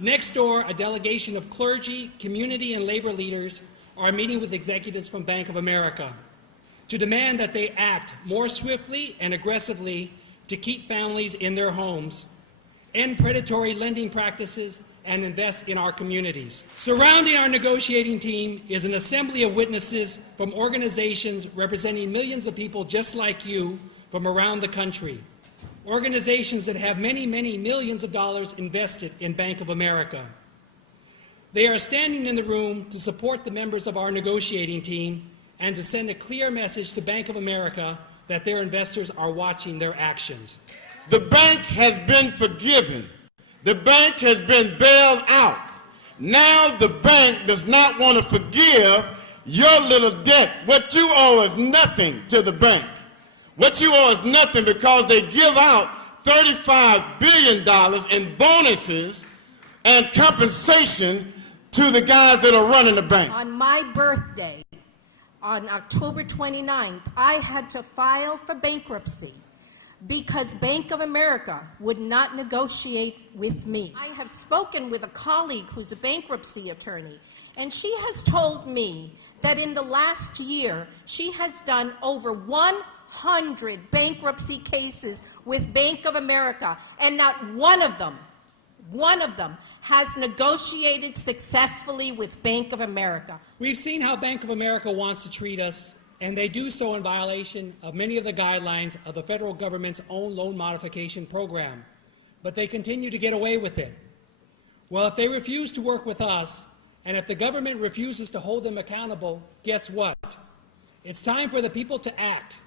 Next door, a delegation of clergy, community, and labor leaders are meeting with executives from Bank of America to demand that they act more swiftly and aggressively to keep families in their homes, end predatory lending practices, and invest in our communities. Surrounding our negotiating team is an assembly of witnesses from organizations representing millions of people just like you from around the country. Organizations that have many, many millions of dollars invested in Bank of America. They are standing in the room to support the members of our negotiating team and to send a clear message to Bank of America that their investors are watching their actions. The bank has been forgiven. The bank has been bailed out. Now the bank does not want to forgive your little debt. What you owe is nothing to the bank. What you owe is nothing because they give out $35 billion in bonuses and compensation to the guys that are running the bank. On my birthday, on October 29th, I had to file for bankruptcy because Bank of America would not negotiate with me. I have spoken with a colleague who's a bankruptcy attorney, and she has told me that in the last year, she has done over 100 bankruptcy cases with Bank of America, and not one of them has negotiated successfully with Bank of America. We've seen how Bank of America wants to treat us, and they do so in violation of many of the guidelines of the federal government's own loan modification program. But they continue to get away with it. Well, if they refuse to work with us, and if the government refuses to hold them accountable, guess what? It's time for the people to act.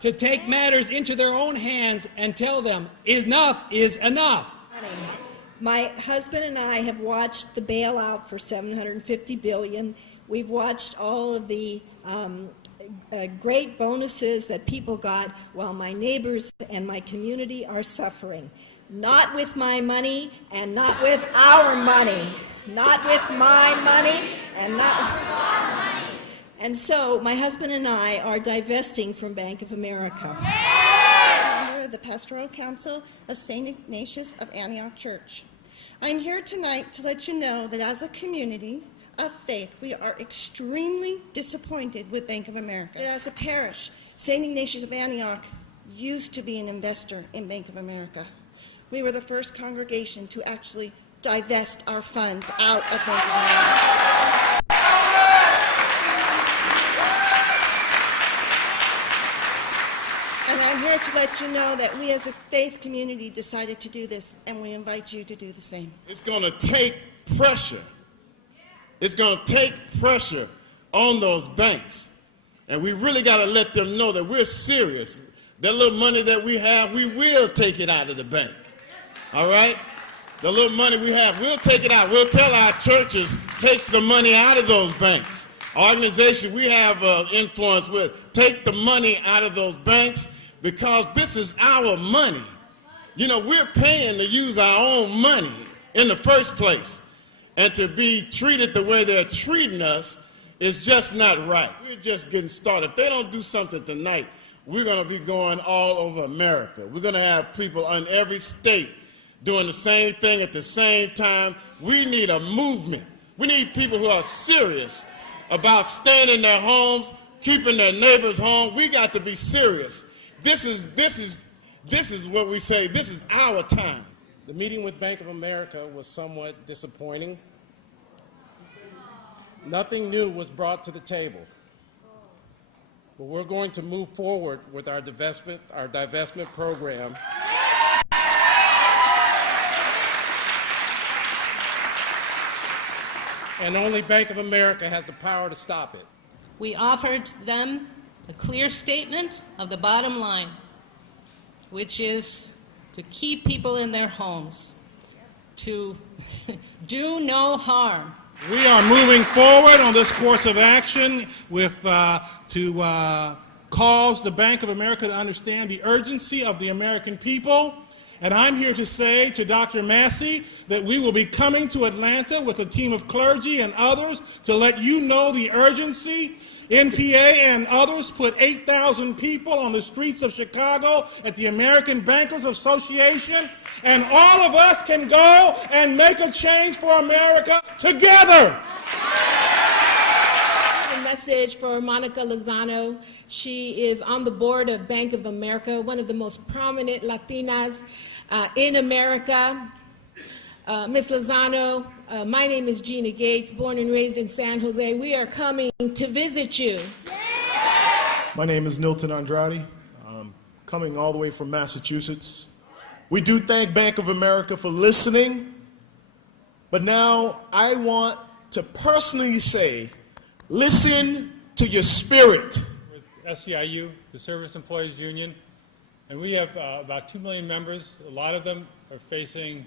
To take matters into their own hands and tell them enough is enough. My husband and I have watched the bailout for $750 billion. We've watched all of the great bonuses that people got while my neighbors and my community are suffering. Not with my money and not with our money. Not with my money and not with our money. And so my husband and I are divesting from Bank of America. Member of the Pastoral Council of St. Ignatius of Antioch Church. I'm here tonight to let you know that as a community of faith, we are extremely disappointed with Bank of America. As a parish, St. Ignatius of Antioch used to be an investor in Bank of America. We were the first congregation to actually divest our funds out of Bank of America. And I'm here to let you know that we as a faith community decided to do this, and we invite you to do the same. It's going to take pressure. It's going to take pressure on those banks. And we really got to let them know that we're serious. That little money that we have, we will take it out of the bank. All right? The little money we have, we'll take it out. We'll tell our churches, take the money out of those banks. Organization we have influence with, take the money out of those banks because this is our money. You know, we're paying to use our own money in the first place. And to be treated the way they're treating us is just not right. We're just getting started. If they don't do something tonight, we're going to be going all over America. We're going to have people in every state doing the same thing at the same time. We need a movement. We need people who are serious about staying in their homes, keeping their neighbors home. We got to be serious. This is what we say. This is our time. The meeting with Bank of America was somewhat disappointing. Nothing new was brought to the table. But we're going to move forward with our divestment program. And only Bank of America has the power to stop it. We offered them a clear statement of the bottom line, which is to keep people in their homes, to do no harm. We are moving forward on this course of action to cause the Bank of America to understand the urgency of the American people. And I'm here to say to Dr. Massey that we will be coming to Atlanta with a team of clergy and others to let you know the urgency NPA and others put 8,000 people on the streets of Chicago at the American Bankers Association, and all of us can go and make a change for America together. A message for Monica Lozano. She is on the board of Bank of America, one of the most prominent Latinas in America. Ms. Lozano, my name is Gina Gates, born and raised in San Jose. We are coming to visit you. My name is Nilton Andrade. I'm coming all the way from Massachusetts. We do thank Bank of America for listening, but now I want to personally say, listen to your spirit. With SEIU, the Service Employees Union, and we have about 2 million members. A lot of them are facing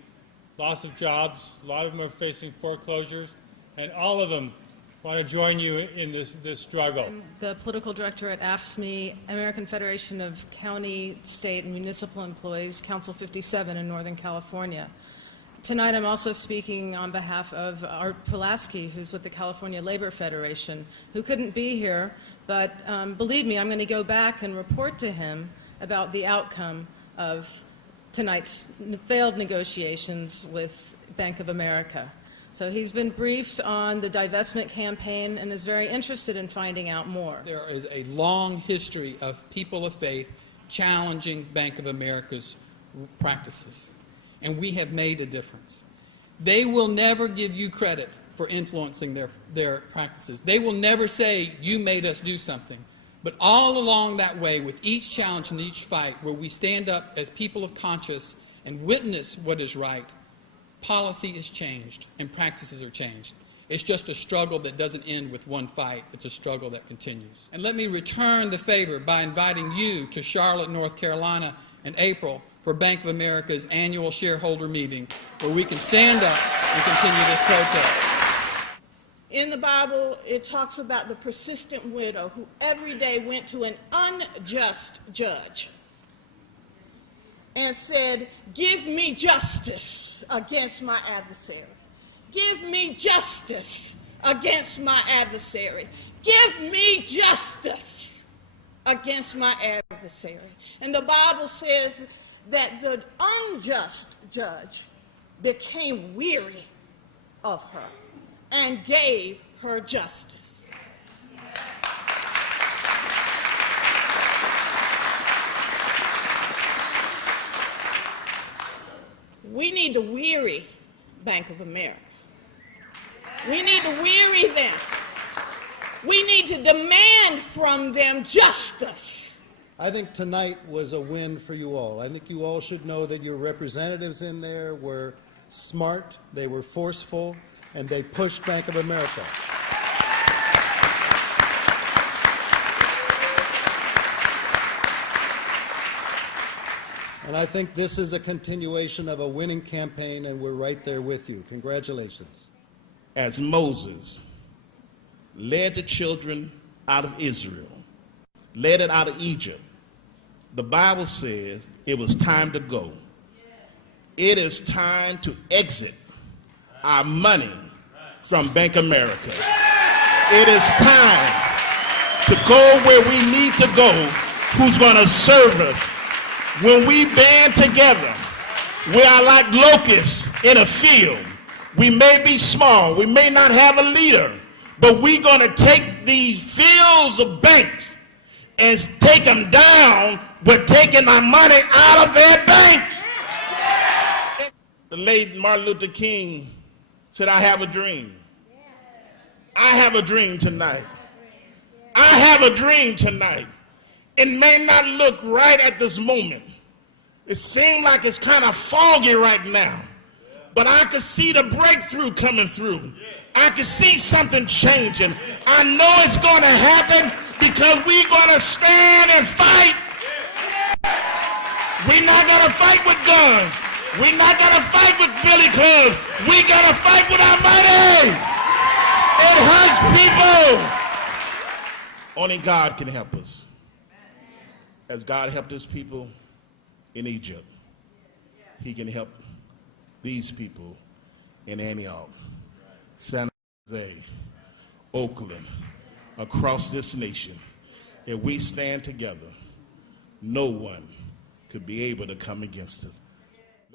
loss of jobs, a lot of them are facing foreclosures, and all of them want to join you in this struggle. I'm the political director at AFSCME, American Federation of County, State, and Municipal Employees, Council 57 in Northern California. Tonight I'm also speaking on behalf of Art Pulaski, who's with the California Labor Federation, who couldn't be here, but believe me, I'm going to go back and report to him about the outcome of tonight's failed negotiations with Bank of America. So he's been briefed on the divestment campaign and is very interested in finding out more. There is a long history of people of faith challenging Bank of America's practices, and we have made a difference. They will never give you credit for influencing their practices. They will never say, you made us do something. But all along that way, with each challenge and each fight, where we stand up as people of conscience and witness what is right, policy is changed and practices are changed. It's just a struggle that doesn't end with one fight. It's a struggle that continues. And let me return the favor by inviting you to Charlotte, North Carolina in April for Bank of America's annual shareholder meeting, where we can stand up and continue this protest. In the Bible, it talks about the persistent widow who every day went to an unjust judge and said, give me justice against my adversary. Give me justice against my adversary. Give me justice against my adversary. And the Bible says that the unjust judge became weary of her and gave her justice. We need to weary Bank of America. We need to weary them. We need to demand from them justice. I think tonight was a win for you all. I think you all should know that your representatives in there were smart, they were forceful, and they pushed Bank of America. And I think this is a continuation of a winning campaign, and we're right there with you. Congratulations. As Moses led the children out of Israel, led it out of Egypt, the Bible says it was time to go. It is time to exit our money from Bank America. It is time to go where we need to go. Who's going to serve us? When we band together, we are like locusts in a field. We may be small, we may not have a leader, but we're going to take these fields of banks and take them down. We're taking our money out of their banks. The late Martin Luther King said, I have a dream. I have a dream tonight. I have a dream tonight. It may not look right at this moment. It seems like it's kind of foggy right now. But I can see the breakthrough coming through. I can see something changing. I know it's going to happen because we're going to stand and fight. We're not going to fight with guns. We're not going to fight with billy clubs. We're going to fight with our money. It hurts people. Only God can help us. As God helped his people in Egypt, he can help these people in Antioch, San Jose, Oakland, across this nation. If we stand together, no one could be able to come against us.